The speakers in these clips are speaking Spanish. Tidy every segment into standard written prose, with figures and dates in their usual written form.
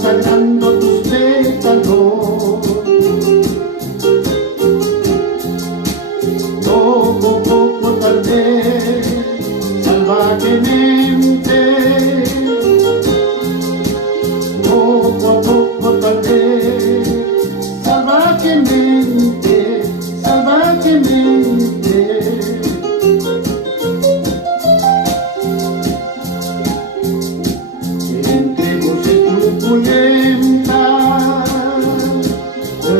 sangrando tus pétalos. Poco a poco tal vez, salvajemente, poco a poco tal vez, salvajemente, salvajemente. Entre voces truculentas,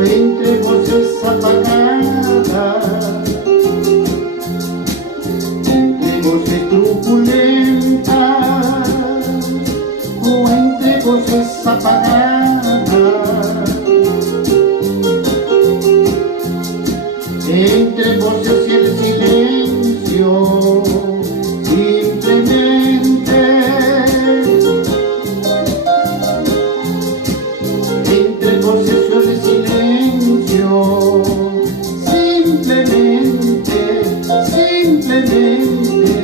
entre voces apagadas, entre voces truculentas o entre voces apagadas, entre voces y el silencio, simplemente, entre voces y el silencio, simplemente, simplemente.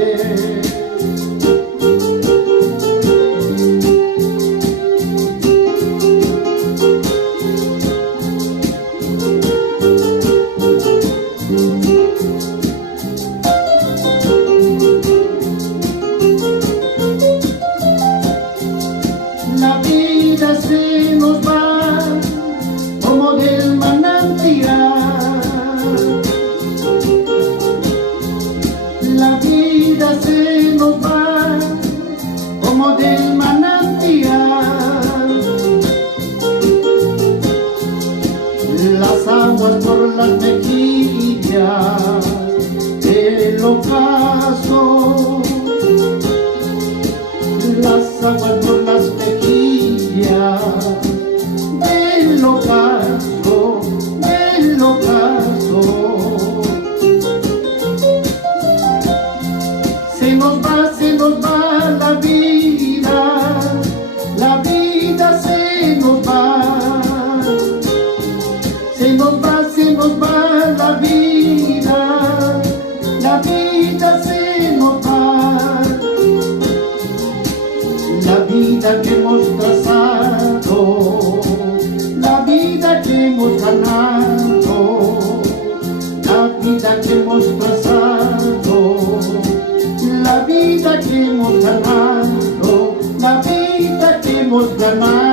La vida se nos va como del manantial. La vida se nos va como del manantial. Las aguas por las mejillas del ocaso, las aguas por las mejillas del ocaso, del ocaso. Se nos va la vida se nos va. Se nos va la vida se nos va. La vida que hemos trazado, la vida que hemos ganado, la vida que hemos trazado, la vida que hemos ganado, la vida que hemos ganado.